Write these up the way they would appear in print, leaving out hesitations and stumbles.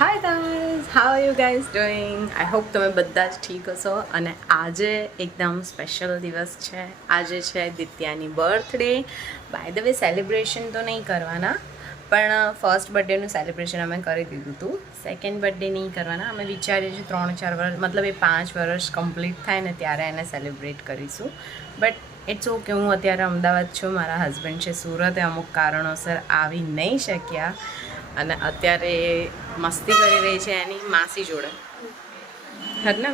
Hi guys, how are you guys doing? I hope તમે બધા જ ઠીક હશો. અને આજે એકદમ સ્પેશિયલ દિવસ છે. આજે છે દિત્યાની birthday. By the way celebration તો નહીં કરવાના, પણ ફર્સ્ટ બર્થડેનું સેલિબ્રેશન અમે કરી દીધું હતું. સેકન્ડ બર્થડે નહીં કરવાના. અમે વિચારીએ છીએ 3-4 વર્ષ, મતલબ એ 5 વર્ષ કમ્પ્લીટ થાય ને ત્યારે એને સેલિબ્રેટ કરીશું. બટ ઇટ્સ ઓકે, હું અત્યારે અમદાવાદ છું, મારા હસબન્ડ છે સુરતે, અમુક કારણોસર આવી નહીં શક્યા. અને અત્યારે મસ્તી કરી રહી છે એની માસી જોડે. હરને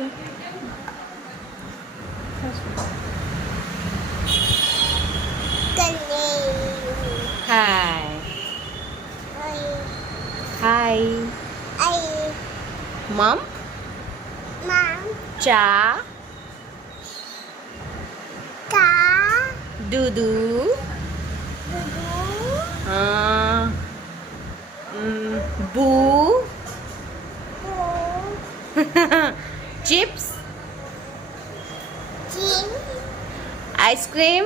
હાય હાય મમ ચા દૂધુ બૂ चिप्स आइसक्रीम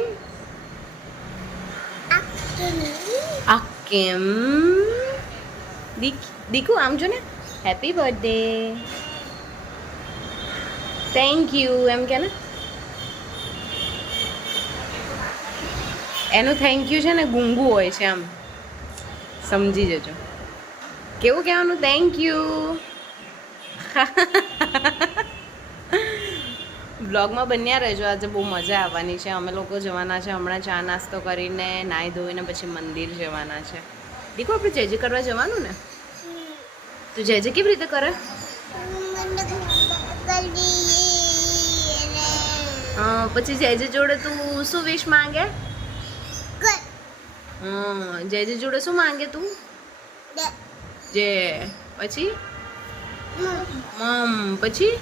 अक्केम દીકુ આમ જો ને, હેપી બર્થડે, થેન્ક યુ એમ કે ને. એનું થેન્ક યુ છે ને ગુંગુ હોય છે, આમ સમજી જજો. કેવું કહેવાનું? Thank you. બ્લોગમાં બન્યા રહેજો, આજે બહુ મજા આવવાની છે. અમે લોકો જવાના છે હમણાં ચા નાસ્તો કરીને, નાહી ધોઈને પછી મંદિર જવાના છે. દીકુ આપણે જેજે કરવા જવાનું ને? તું જેજે કેવી રીતે કરે? પછી જેજે જોડે તું શું વિશ માંગે? જેજે જોડે શું માંગે તું? જે પછી મમ, પછી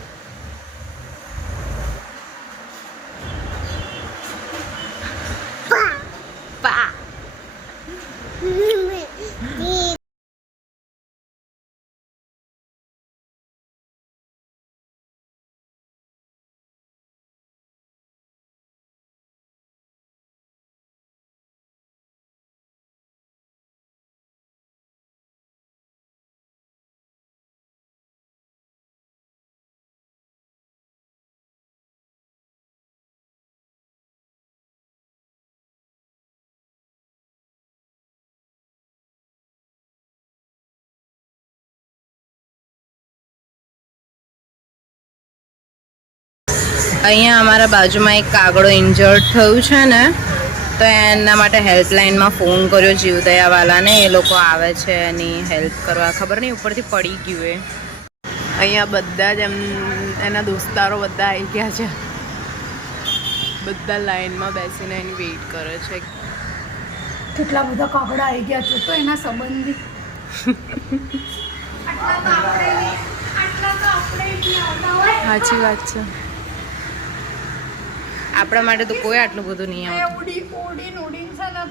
પા. અહીંયા અમારા બાજુમાં એક કાગડો ઇન્જર્ડ થયું છે ને, તો એના માટે હેલ્પલાઇનમાં ફોન કર્યો જીવદયાવાલાને. એ લોકો આવે છે એની હેલ્પ કરવા. ખબર નહીં, ઉપરથી પડી ગયું એ. અહીંયા બધા જ એના દોસ્તારો બધા આવી ગયા છે. બધા લાઈનમાં બેસીને એની વેઇટ કરે છે. કેટલા બધા કાગડા આવી ગયા છે, તો એના સંબંધી. સાચી વાત છે. આપણા માટે તો કોઈ આટલું બધું નહીં આવતું. ઉડીને છે ને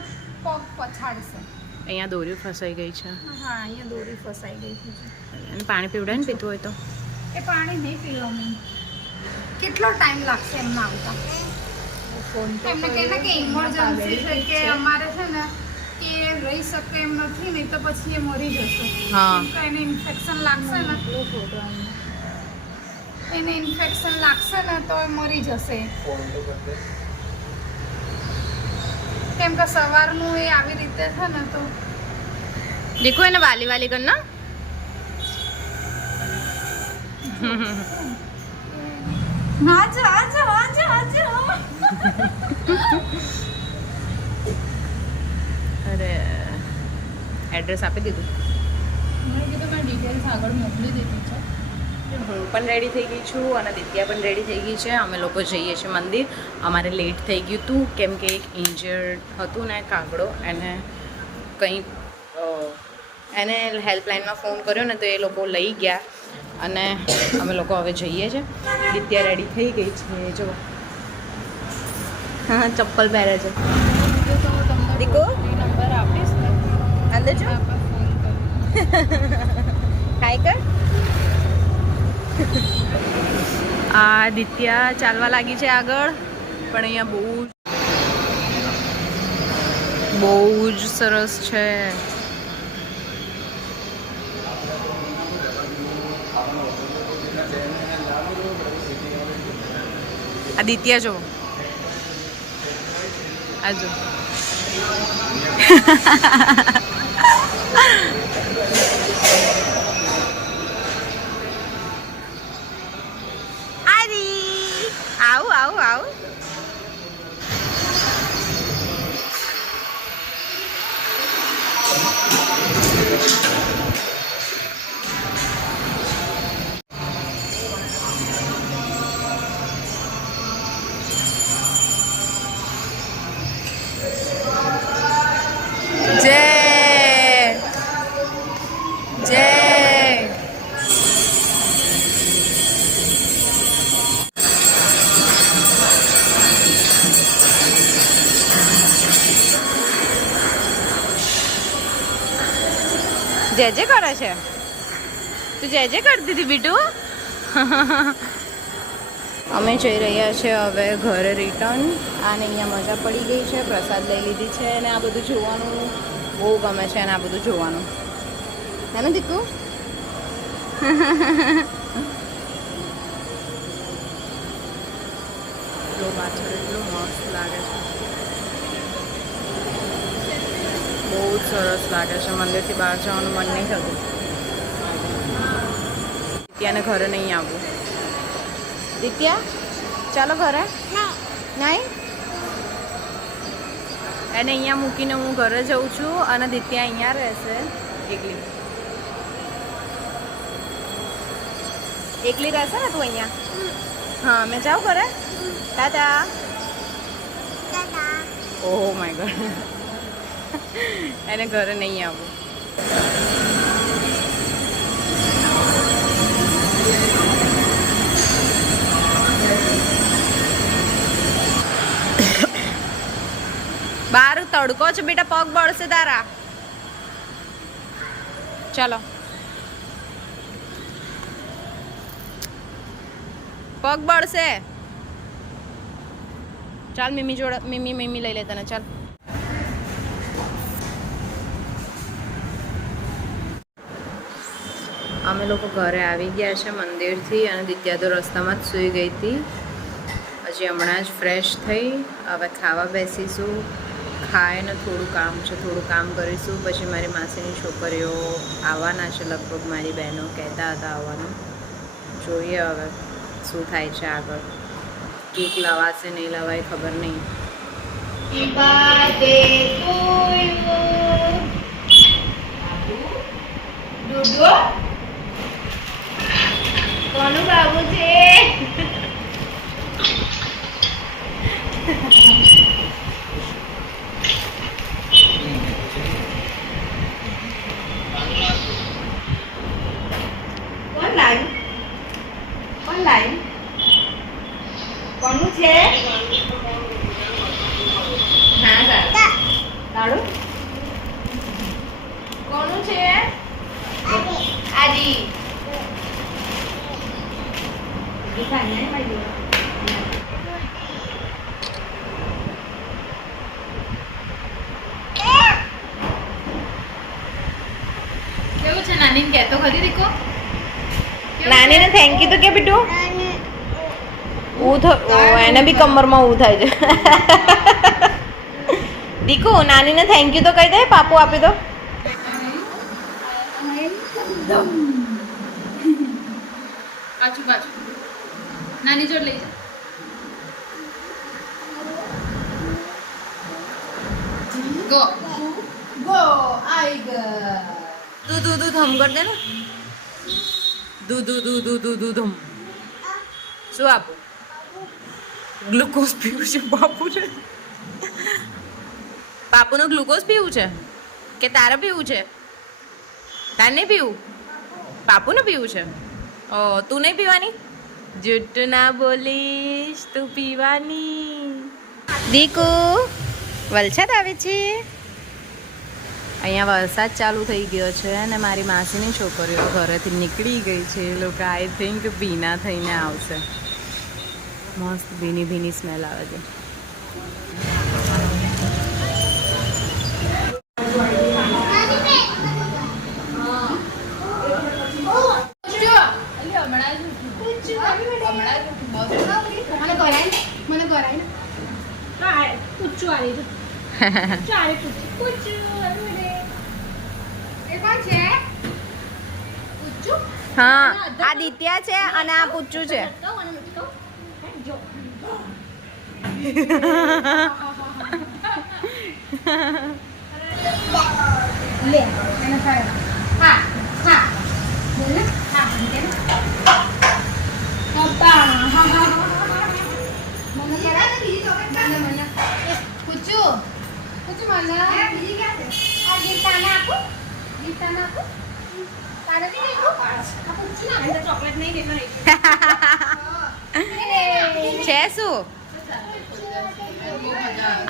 પગ પછાડશે. અહીંયા દોરી ફસાઈ ગઈ છે. હા, અહીંયા દોરી ફસાઈ ગઈ છે. અને પાણી પીવડાય ને પીતું હોય તો. એ પાણી નહીં પીવાનું. કેટલો ટાઈમ લાગશે એમને આવતા? એમને કહેતા કે ઇમરજન્સી છે, કે અમારે છે ને કે રહી શકે એમ નથી, નહીં તો પછી એ મરી જશે. હા, એને ઇન્ફેક્શન લાગશે ને, એને ઇન્ફેક્શન લાગશે ને તો એ મરી જશે. કેમ કે સવારનું એ આવી રીતે છે ને, તો દીકુ એને વાલી વાલી કર ના. અરે એડ્રેસ આપી દીધું. મેં કીધું મેં ડિટેલ્સ આગળ મોકલી દીધી છે. હું પણ રેડી થઈ ગઈ છું અને દિત્યા પણ રેડી થઈ ગઈ છે. અમે લોકો જઈએ છીએ મંદિર. અમારે લેટ થઈ ગયું હતું કેમ કે એક ઇન્જર્ડ હતું ને કાગડો, એને કંઈ એને હેલ્પલાઇનમાં ફોન કર્યો ને તો એ લોકો લઈ ગયા અને અમે લોકો હવે જઈએ છીએ. દિત્યા રેડી થઈ ગઈ છે, જો હા ચપ્પલ પહેરે છે. દીકો નંબર આપીશ ને, અંદર જો ફોન હાય કર. આ દિત્યા ચાલવા લાગી છે આગળ, પણ અહીંયા બહુ જ સરસ છે. આદિત્ય જો આ જો આદી આવું આવું આવું જય જય કરે છે તું જય જય કરતી હતી બીટુ અમે જઈ રહ્યા છે હવે ઘરે રિટર્ન આને અહીંયા મજા પડી ગઈ છે પ્રસાદ લઈ લીધી છે અને આ બધું જોવાનું બહુ ગમે છે અને આ બધું જોવાનું હે ને દીકુ જો પાછળ એટલું મસ્ત લાગે છે બહુ જ સરસ લાગે છે મંદિરથી બહાર જવાનું મન નહીં થતું દિત્યાને ઘરે નહીં આવવું દિત્યા ચાલો ઘરે નહીં એને અહીંયા મૂકીને હું ઘરે જઉં છું અને દિત્યા અહીંયા રહેશે એકલી એકલી રહેશે ને તું અહીંયા હા મેં જાઉં ઘરે દાદા ઓહ માય ગોડ એને ઘરે નહીં આવવું બાર તડકો છે બેટા પગ બળશે તારા ચાલો પગ બળશે ચાલ મીમી જોડે મીમી લઈ લે તને ચાલ અમે લોકો ઘરે આવી ગયા છે મંદિરથી અને દિત્યા તો રસ્તામાં જ સૂઈ ગઈ હતી હજી હમણાં જ ફ્રેશ થઈ હવે ખાવા બેસીશું ખાઈને થોડું કામ કરીશું પછી મારી માસીની છોકરીઓ આવવાના છે લગભગ મારી બહેનો કહેતા હતા આવવાનું જોઈએ હવે શું થાય છે આગળ કેક લવાશે નહીં લવાય ખબર નહીં કોનું બાબુ છે કોનું છે હા તારું કોનું છે આજી કેવું છે નાનીને કહેતો ખરી દીકો નાનીને થેન્ક યુ તો કે બીટુ એને બી કમરમાં ઊં થાય છે દીકુ નાનીને થેન્ક યુ તો કહી દે પાપુ આપી દો પાછું નાની જોડ લઈ જા ગો ગો આઈ ગયો દૂધ ધમ કર દે ને દૂધ ધમ શું આપું ગ્લુકોઝ પીવું છે બાપુને બાપુનું ગ્લુકોઝ પીવું છે કે તારે પીવું છે તારે નહીં પીવું બાપુને પીવું છે ઓ તું નહીં પીવાની જૂઠ ના બોલીશ તું પીવાની દીકુ વલસાડ આવે છે અહીંયા વરસાદ ચાલુ થઈ ગયો છે અને મારી માસીની છોકરીઓ ઘરેથી નીકળી ગઈ છે એ લોકો આઈ થિંક ભીના થઈને આવશે મસ્ત ભીની સ્મેલ આવે છે મને કરાય ને તો આ પૂછું આવી જો ચાલે પૂછું એ કોણ છે પૂછું હા આ દિત્યા છે અને આ પૂછું છે લે એને ખાય હા હા બોલ ને હા બોલ પપ્પા મને કરાય ને બીજી ચોકલેટ મને પૂછું મને બીજી ક્યાં છે આ ગીતાને આપું તારે બી નહીં આપું આ પૂછું ના અંદર ચોકલેટ નહીં કેટલો નહીં છે શું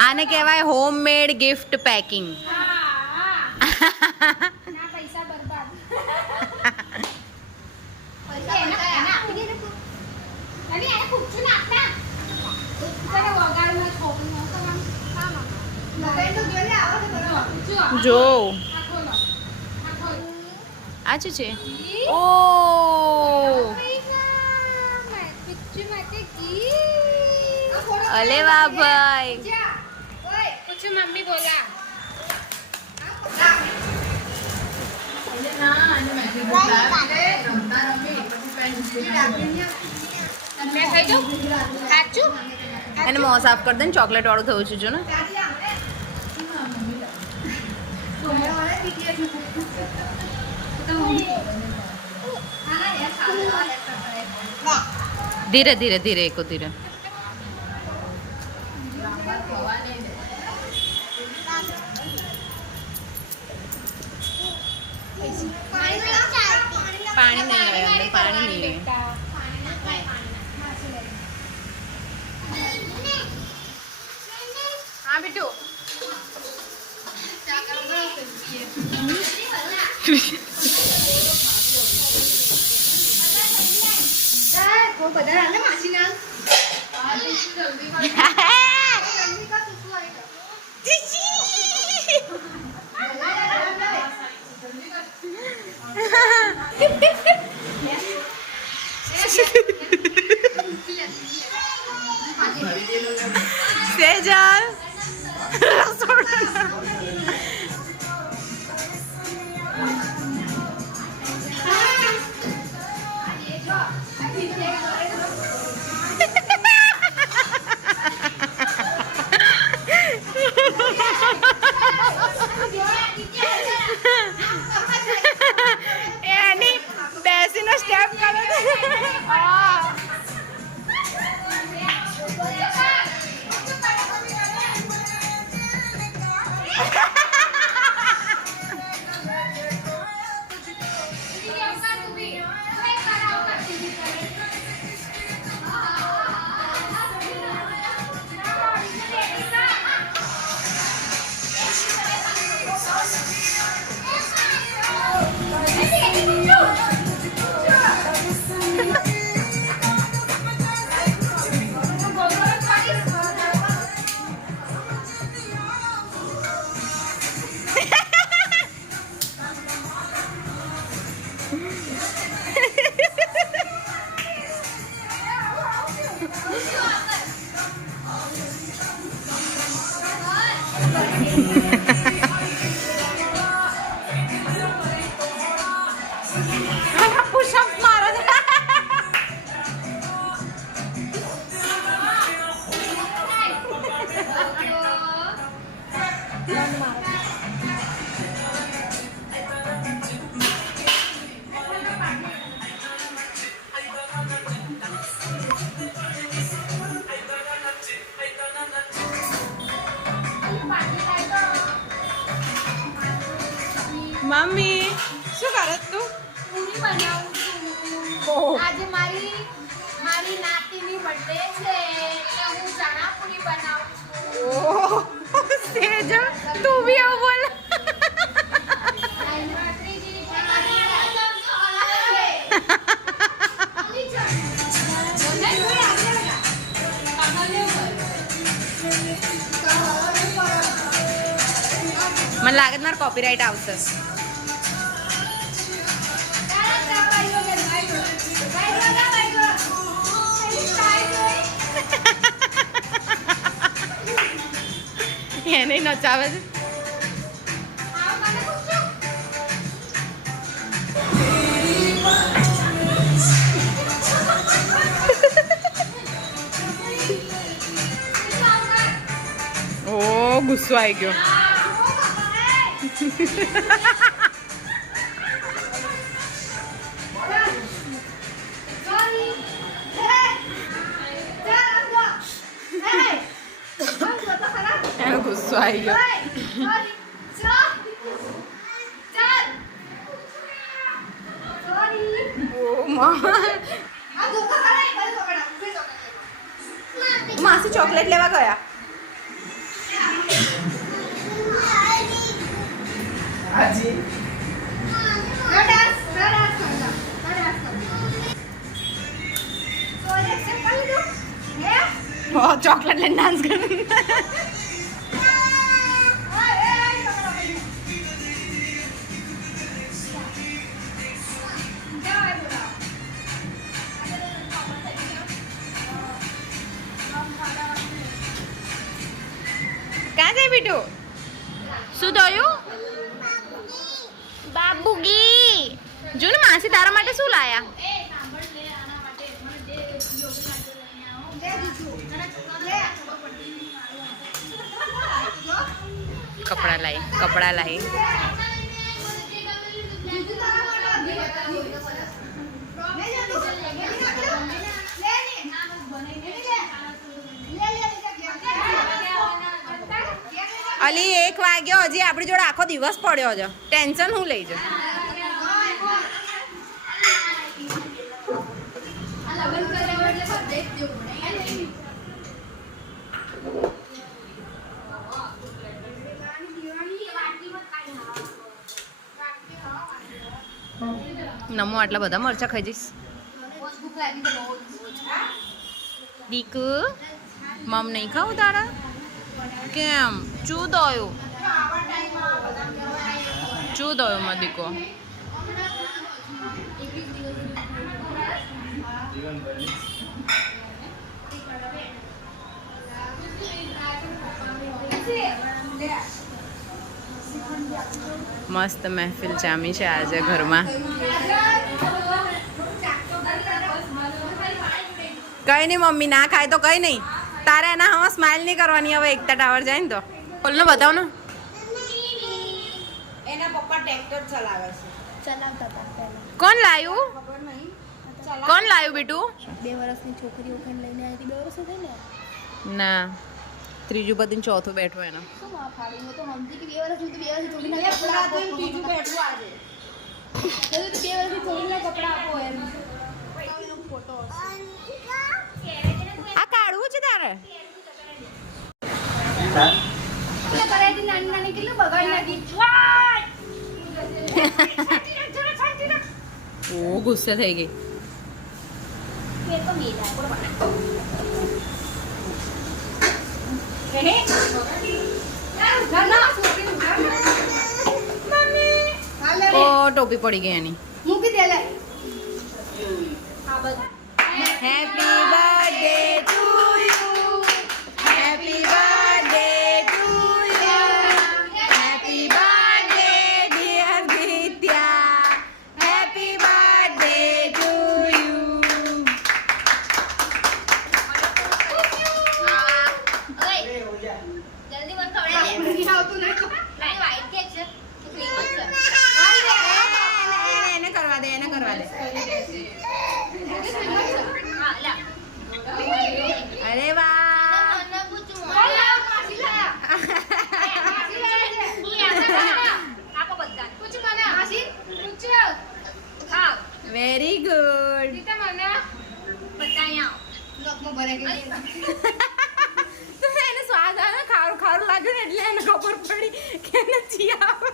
આને કહેવાય હોમમેડ ગિફ્ટ પેકિંગ ના પૈસા બરબાદ પૈસા એને આપી દે ને અને એને પૂછું ને આપના તને વગાડમાં છોકરી નો તો આમ લગાઈ તો જોલે આવો તો બરો જો આ ખોલો આ શું છે ઓ પૂછું માટે અલે વાહ ભાઈ ઓય પૂછું મમ્મી બોલા મેં ખાઈ જાઉં સાચું એને મોં સાફ કરી દે ને ચોકલેટ વાળું થયું છે જો ને ધીરે ધીરે ધીરે એકો ધીરે પાણી નહીં આવે અંદર પાણી નહીં આવે હા બેટુ કો બધા આને માસી ના સેજલ એની બેસીનો સ્ટેપ કરો પુશઅપ મારો મમ્મી શું કરત તું પૂરી બનાવું છું આજે મારી નાતીની બર્થડે છે એટલે હું ચણા પૂરી બનાવું છું સેજલ તું બી આવું બોલ મને લાગે મારે કોપીરાઇટ આવશે Bye. નચાવે છે. ઓ ગુસ્સો આવી ગયો. એનો ગુસ્સો આવી ગયો. માસી ચોકલેટ લેવા ગયા. ચોકલેટ લઈને ડાન્સ કરે. ક્યાં જાય બીટુ? શું થયું? બાબુગી જો ને માસી તારા માટે શું લાયા? કપડા લાઈ. અલી 1 વાગ્યો હજી આપણી જોડે આખો દિવસ પડ્યો છે. ટેન્શન હું લઈ જા. નમો આટલા બધા મરચા ખાઈ જઈશ. દીકુ મમ નહીં ખાવું તારા? કેમ ચૂદોયું માં દીકો? મસ્ત મહેફિલ જામી છે આજે ઘરમાં. કઈ નહીં મમ્મી ના ખાય તો કઈ નહીં. તારે એના હવે સ્માઇલ નહીં કરવાની. હવે એકતા ટાવર જાય ને તો બોલને બતાવ ને. એના પપ્પા ટ્રેક્ટર ચલાવે છે. કોણ લાયું? કોણ લાયું બેટું? 2 વર્ષની છોકરી ઓખેન લઈને આવી 2 વર્ષ થઈ ને. ના ત્રીજું પતિને ચોથું બેઠું એનો. શું આ ફાડી હું તો સમજી કે 2 વર્ષની તો 2 વર્ષની છોકરીને કપડા આપો. ત્રીજું બેઠું આજે. તો 2 વર્ષની છોકરીને કપડા આપો એમ. ફોટો આ કાઢવું છે તારે? કરાયતી નાની નાની કેટલું બગાડ નાખી. ઓ ગુસ્સે થઈ ગઈ. એ તો મેલા ઓ ટોપી પડી ગઈ એની. મૂકી દે લે. Happy birthday to you. Happy birthday to you. Happy birthday dear Ditya. Happy birthday to you. જલ્દી મત ખવડાય લે. નહીં આવતું નહીં. લાઈ વાઈટ કેક છે. એને કરવા દે. અરે વાહ. Very good. એને સ્વાદ આવે ખારું ખારું લાગ્યું ને એટલે એને ખબર પડી કે નથી આવે.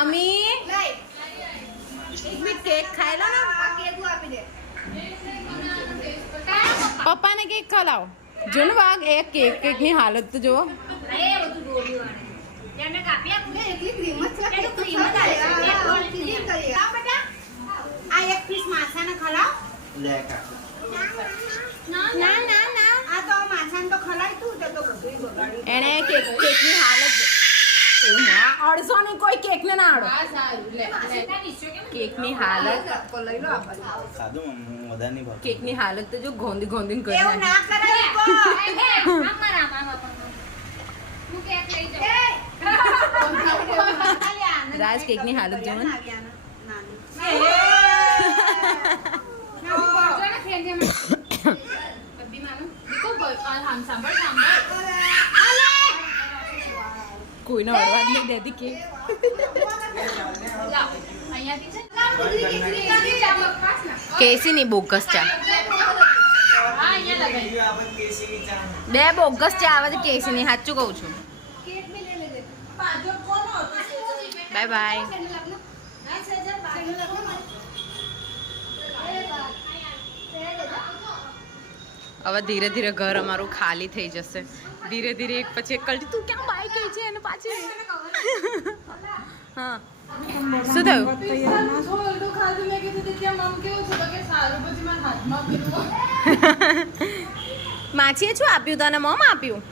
અમી કેક ખાઈ લો ને. પપ્પાને કેક ખવડાવો. જો ને વાગ એક કેકની હાલત તો જુઓ. આ એક પીસ માસાને ખવડાવ. ના ના અડસો ને કોઈ કેક ને ના અડો હા સારું લે કેક ની હાલત લઈ લો આપણે સાદું વધારે નહીં ભાવતું. કેક ની હાલત તો જો ગોંદી ગોંદી કરી એવું નાખી. ના કરાય હું કેક લઈ જાઉં રાજ કેક ની હાલત જો ને. કોઈને અડવા જ નહીં દેતી કેક. કેસી ની બોગસ ચા બે બોગસ ચા આવે છે કેસી ની સાચું કહું છું. Bye bye. હવે ધીરે ધીરે ઘર અમારું ખાલી થઈ જશે. ધીરે ધીરે એક પછી એક કલટી તું ક્યાં બાય કહે છે એને પાછી. હા શું થયું? માછીએ શું આપ્યું તને? મમ આપ્યું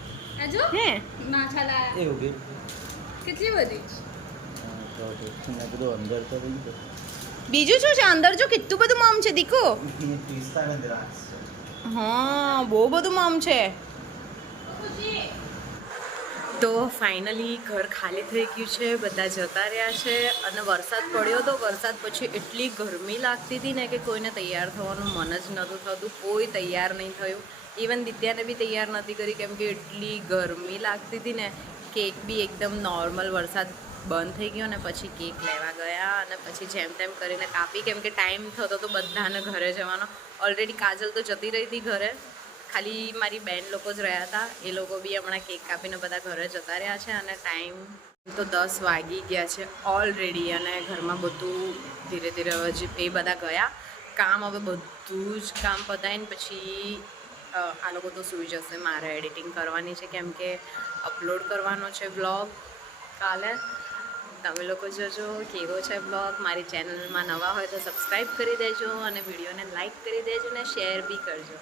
હે? એવું કે કેટલી બધી તો મેં કીધું અંદર તો રહી ગયો. બીજું શું છે અંદર? જો કેટલું બધું મમ છે દીકો. પિસ્તાળીસ દ્રાક્ષ છે. હા બહુ બધું મમ છે. તો ફાઇનલી ઘર ખાલી થઈ ગયું છે, બધા જતા રહ્યા છે અને વરસાદ પડ્યો તો વરસાદ પછી એટલી ગરમી લાગતી હતી ને કે કોઈને તૈયાર થવાનું મન જ નહોતું થતું. કોઈ તૈયાર નહીં થયું. ઇવન દિત્યાને બી તૈયાર નથી કરી કેમ કે એટલી ગરમી લાગતી હતી ને. કેક બી એકદમ નોર્મલ વરસાદ બંધ થઈ ગયો ને પછી કેક લેવા ગયા અને પછી જેમ તેમ કરીને કાપી કેમ કે ટાઈમ થતો તો બધાને ઘરે જવાનો. ઓલરેડી કાજલ તો જતી રહી હતી ઘરે, ખાલી મારી બેન લોકો જ રહ્યા હતા. એ લોકો બી હમણાં કેક કાપીને બધા ઘરે જતા રહ્યા છે અને ટાઈમ તો 10 વાગી ગયા છે ઓલરેડી. અને ઘરમાં બધું ધીરે ધીરે હજી એ બધા ગયા કામ. હવે બધું જ કામ પતાવીને પછી આ લોકો તો સૂઈ જશે. મારે એડિટિંગ કરવાની છે કેમ કે અપલોડ કરવાનો છે બ્લોગ કાલે. તમે લોકો જોજો કેવો છે બ્લોગ. મારી ચેનલમાં નવા હોય તો સબસ્ક્રાઈબ કરી દેજો અને વિડીયોને લાઈક કરી દેજો ને શેર બી કરજો.